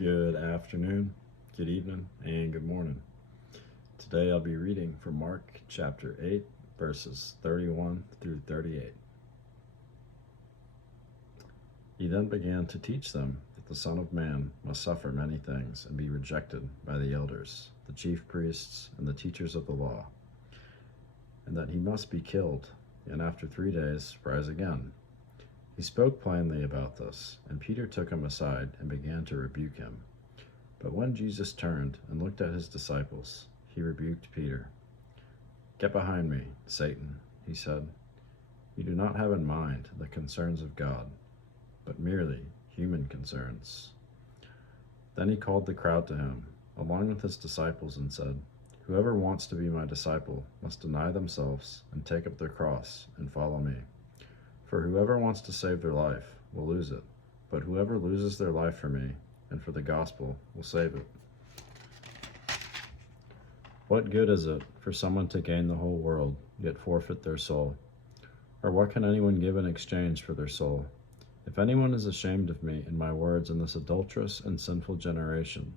Good afternoon, good evening, and good morning. Today I'll be reading from Mark chapter 8, verses 31 through 38. He then began to teach them that the Son of Man must suffer many things and be rejected by the elders, the chief priests, and the teachers of the law, and that he must be killed, and after 3 days rise again. He spoke plainly about this, and Peter took him aside and began to rebuke him. But when Jesus turned and looked at his disciples, he rebuked Peter. "Get behind me, Satan," he said. "You do not have in mind the concerns of God, but merely human concerns." Then he called the crowd to him, along with his disciples, and said, "Whoever wants to be my disciple must deny themselves and take up their cross and follow me. For whoever wants to save their life will lose it, but whoever loses their life for me and for the gospel will save it. What good is it for someone to gain the whole world, yet forfeit their soul? Or what can anyone give in exchange for their soul? If anyone is ashamed of me and my words in this adulterous and sinful generation,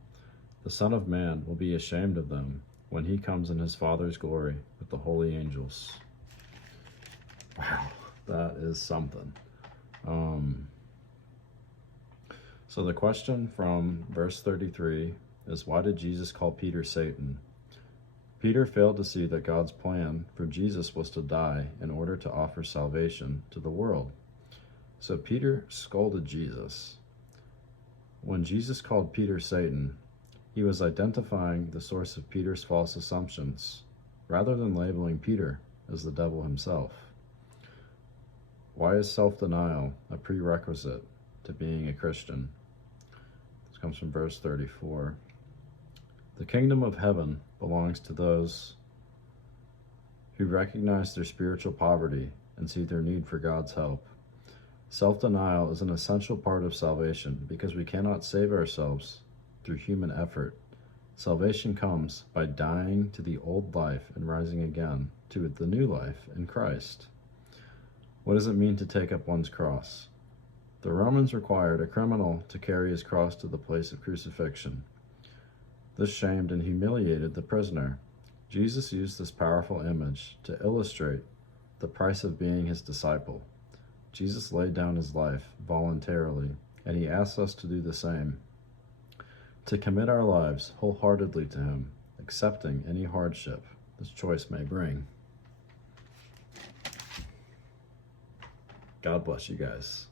the Son of Man will be ashamed of them when he comes in his Father's glory with the holy angels." Wow, that is something. So the question from verse 33 is, why did Jesus call Peter Satan? Peter failed to see that God's plan for Jesus was to die in order to offer salvation to the world. So Peter scolded Jesus. When Jesus called Peter Satan, he was identifying the source of Peter's false assumptions, rather than labeling Peter as the devil himself. Why is self-denial a prerequisite to being a Christian? This comes from verse 34. The kingdom of heaven belongs to those who recognize their spiritual poverty and see their need for God's help. Self-denial is an essential part of salvation because we cannot save ourselves through human effort. Salvation comes by dying to the old life and rising again to the new life in Christ. What does it mean to take up one's cross? The Romans required a criminal to carry his cross to the place of crucifixion. This shamed and humiliated the prisoner. Jesus used this powerful image to illustrate the price of being his disciple. Jesus laid down his life voluntarily, and he asks us to do the same, to commit our lives wholeheartedly to him, accepting any hardship this choice may bring. God bless you guys.